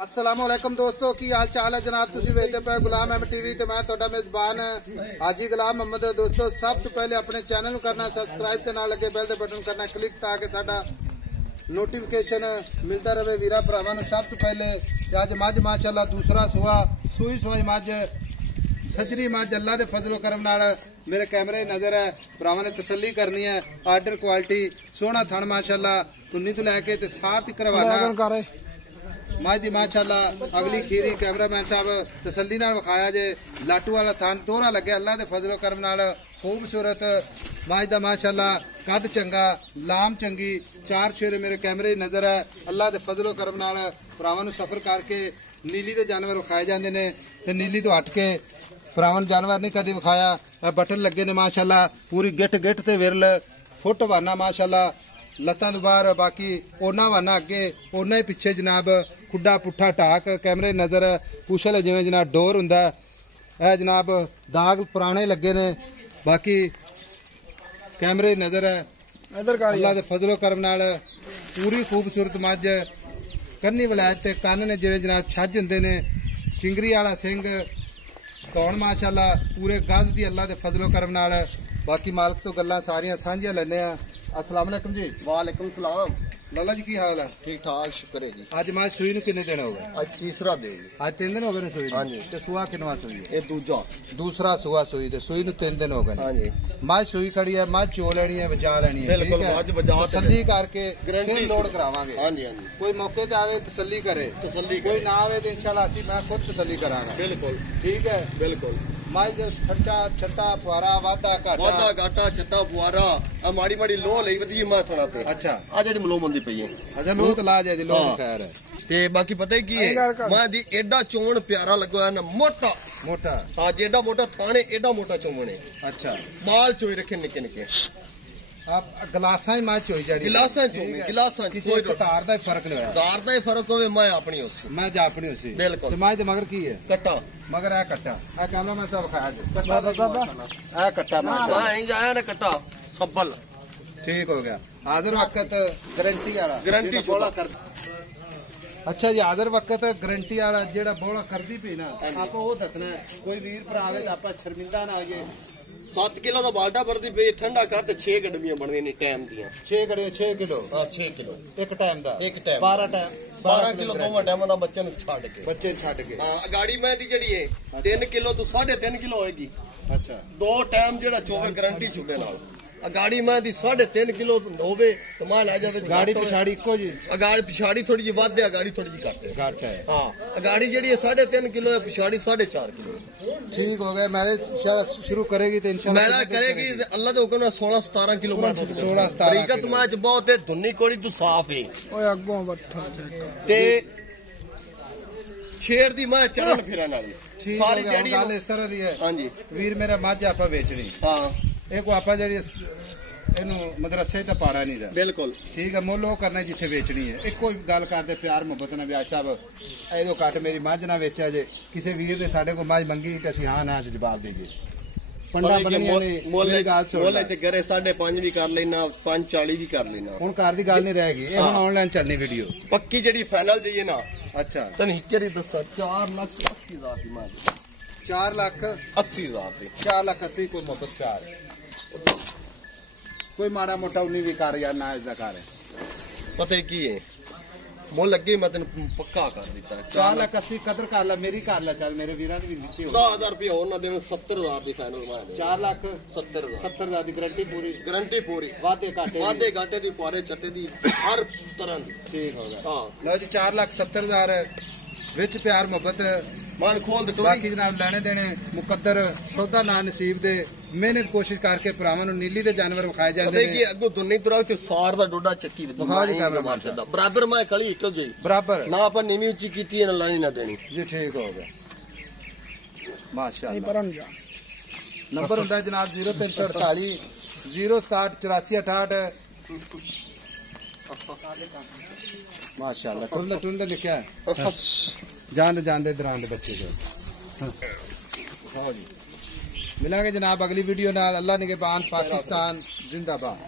अस्सलामुअलैकुम दोस्तों की हाल चाल है जनाब। तुसी वेखदे पे गुलाम अहमद टीवी ते मैं तुहाडा मेजबान हाजी गुलाम मोहम्मद। दोस्तों सब तो पहले अपने चैनल को करना सब्सक्राइब ते नाल लगे बेल दे बटन करना क्लिक ताकि साडा नोटिफिकेशन मिलता रहे वीरा भरावां नूं। सब तो पहले अज मझ माशाअल्लाह दूसरा सुआ सूई सुई मझ सजरी मझ अल्लाह दे फजलो करम नाल मेरे कैमरे नजर है। भरावां ने तसल्ली करनी है। आर्डर क्वालिटी सोहना थण माशाअल्लाह तुन्नी तो लैके ते साथ ही करवाना मझ दी माशाअल्लाह अगली खीरी कैमरामैन साहब तसल्ली नाल विखाया जे। लाटू वाला थान तोहरा लगे अल्लाह दे फजलो करम नाल खूबसूरत मझ दा माशाअल्लाह कद चंगा लाम चंगी चार शेर मेरे कैमरे नजर है। अल्लाह दे फजलो करम नाल भरावां नूं सफर करके नीली दे जानवर विखाए जांदे ने ते नीली तो हट के भरावां नूं जानवर नहीं कदी विखाया। बटन लगे ने माशाअल्लाह पूरी गिट गिट ते विरल फुट वाना माशाअल्लाह लत्तां दे बाहर बाकी ओना वाना अगे ओना ही पिछे जनाब खुड्डा पुट्ठा ढाक कैमरे नजर कुशल है जिवें जनाब डोर हुंदा है जनाब दाग पुराने लगे ने बाकी कैमरे नजर है। अल्लाह दे फजलो करम नाल पूरी खूबसूरत मझ कन्नी वलायत ते कन्न ने जिवें जनाब छज हुंदे ने किंगरी वाला सिंह कौन माशाअल्लाह पूरे गज दी अल्लाह दे फजलो करम नाल। बाकी मालक तो गल्लां सारियां सांझियां लैने आ। अस्सलाम वालेकुम जी। वालेकुम सलाम। लाला जी की हाल है? ठीक ठाक शुक्र है जी। आज मैं सूई नूं किन्ने दिन हो गए? आज तीसरा दिन। आज 3 दिन हो गए ने सूई? हाँ जी। ते सुआ किनवा सूई है? ये दूसरा सुआ सूई ते सूई नूं 3 दिन हो गए। हाँ जी। मैं सूई खड़ी है मैं चो लेनी है बजा लेनी है बिल्कुल आज बजा तसल्ली करके गारंटी लोड करावांगे। हाँ जी हाँ जी। कोई मौके ते आवे तसल्ली करे कोई ना आवे तो इंशाल्लाह असीं मैं खुद तसल्ली करांगा। बिल्कुल ठीक है बिल्कुल। मैं छट्टा छट्टा फुआरा वादा घाटा छट्टा फुआरा माड़ी माड़ी लो लई वधी मैं थोड़ा ते। अच्छा आ जेडी मलो मंदी पई है। अच्छा लो तो ला जाए लो खैर है ते बाकी पता ही की है मैं दी एडा चोण प्यारा लगवा ना मोटा मोटा हां जेडा मोटा थाने एडा मोटा चोमण है। अच्छा बाल चोई रखे निके निके आप गिलासा ही मैं चोई जाड़ी गिलासा कोई तार दा फर्क नहीं होया। तार दा फर्क होवे मैं अपनी उसी मैं जा अपनी उसी बिल्कुल। ते मैं ते मगर की है कट्टा मगर है कट्टा आ कैमरा मैं सब खाया दे आ कट्टा मैं ही जाया ना कट्टा सब्बल ठीक हो गया। हाजिर वक्त गारंटी वाला गारंटी बोला कर। अच्छा जी हाजिर वक्त गारंटी वाला जेड़ा बोला करदी पई ना आप वो दसना कोई वीर भरा आवे तो आप शर्मिंदा ना होइए। 7 किलो का बाल्टा भरदी पे ठंडा कर ते 6 गडमियां बनदी ने टाइम दियां 6 गड़े 6 किलो। हां 6 किलो एक टाइम दा एक टाइम 12 किलो दोवां टाइम दा बच्चे नु छाड़ के हां गाड़ी मैं दी जेडी है 3 किलो तो 3.5 किलो होएगी। अच्छा 2 टाइम जेड़ा चोवे गारंटी छुड़े नाल गाड़ी मैं दी 3.5 किलो होवे तो मैं ले जावे गाड़ी पिछाड़ी इको जी गाड़ी पिछाड़ी थोड़ी जी वध है गाड़ी थोड़ी जी घट है। हां गाड़ी जेडी है 3.5 किलो है पिछाड़ी 4.5 किलो। ठीक हो गया मैरिज शुरू करेगी तो इंशाल्लाह मेला करेगी अल्लाह दे हुक्म 16-17 किलो मैं 16-17 तरीकत मैच बहुत है धुन्नी कोड़ी तो साफ है ओए अगों बट्ठा ते छेड़ दी मैं चरण फिरन वाली सारी जेडी गल इस तरह दी है। हां जी वीर मेरा मझ आपा बेचनी हां एक आपा जेडी ਇਹਨੂੰ ਮਦਰਸੇ ਤੇ ਪਾੜਾ ਨਹੀਂ ਦਾ ਬਿਲਕੁਲ ਠੀਕ ਹੈ ਮੁੱਲ ਉਹ ਕਰਨਾ ਜਿੱਥੇ ਵੇਚਣੀ ਹੈ। ਇੱਕੋ ਗੱਲ ਕਰਦੇ ਪਿਆਰ ਮੁਹੱਬਤ ਨਾਲ ਵਿਆਹ ਸਾਹਿਬ ਇਹਦੋਂ ਘੱਟ ਮੇਰੀ ਮੱਝ ਨਾ ਵੇਚਿਆ ਜੇ ਕਿਸੇ ਵੀਰ ਨੇ ਸਾਡੇ ਕੋਲ ਮੱਝ ਮੰਗੀ ਤੇ ਅਸੀਂ ਹਾਂ ਨਾ ਜਵਾਬ ਦੇਈਏ। ਪੰਡਾ ਬੰਨੀਆਂ ਨੇ ਮੁੱਲ ਗੱਲ ਸੁਣ ਮੁੱਲ ਤੇ ਘਰੇ 5.5 ਵੀ ਕਰ ਲੈਣਾ 5.40 ਵੀ ਕਰ ਲੈਣਾ। ਹੁਣ ਘਰ ਦੀ ਗੱਲ ਨਹੀਂ ਰਹਿ ਗਈ ਇਹ ਹੁਣ ਆਨਲਾਈਨ ਚੱਲਣੀ ਵੀਡੀਓ ਪੱਕੀ ਜਿਹੜੀ ਫਾਈਨਲ ਜਈਏ ਨਾ। ਅੱਛਾ ਤਨ ਹਿੱਕੇ ਦੀ ਦੱਸਾਂ 4,80,000 ਦੀ ਮੱਝ 4,80,000 ਦੀ 4,80,000 ਕੋਈ ਮੁਹੱਬਤ ਪਿਆਰ कोई माड़ा मोटा उन्नी भी कर यार ना इसका कर पता है की है मुल लगे मैं तेन पक्का कर दिता 4,80,000 कदर कर ला मेरी कर ला चल मेरे वीरां दी भी नीचे हो 10,000 रुपया और ना दे 70,000 दी फाइनल मैं 4,70,000 दी गारंटी पूरी वादे घाटे दी पारे छट्टे दी हर तरह दी ठीक हो गया। हां लो जी 4,70,000 विच प्यार मोहब्बत मान खोल दे बाकी जनाब लेने देने मुकद्दर सौदा ना नसीब दे मेहनत कोशिश करके भरावां नूं नीली दे जानवर विखाए जांदे ने। अगो दुन्नी तुरा ते सार दा डोडा चक्की बराबर मैं खड़ी इको जी बराबर ना अपन नीवी ऊंची कीती है ना लानी ना देनी जी ठीक हो गया माशाअल्लाह। नंबर हुंदा जनाब 0348 067 84 68 माशाअल्लाह टुंडा लिखा है जान दे दरान दे बच्चे को मिलांगे जनाब अगली वीडियो नाल। अल्लाह निगहबान पाकिस्तान जिंदाबाद।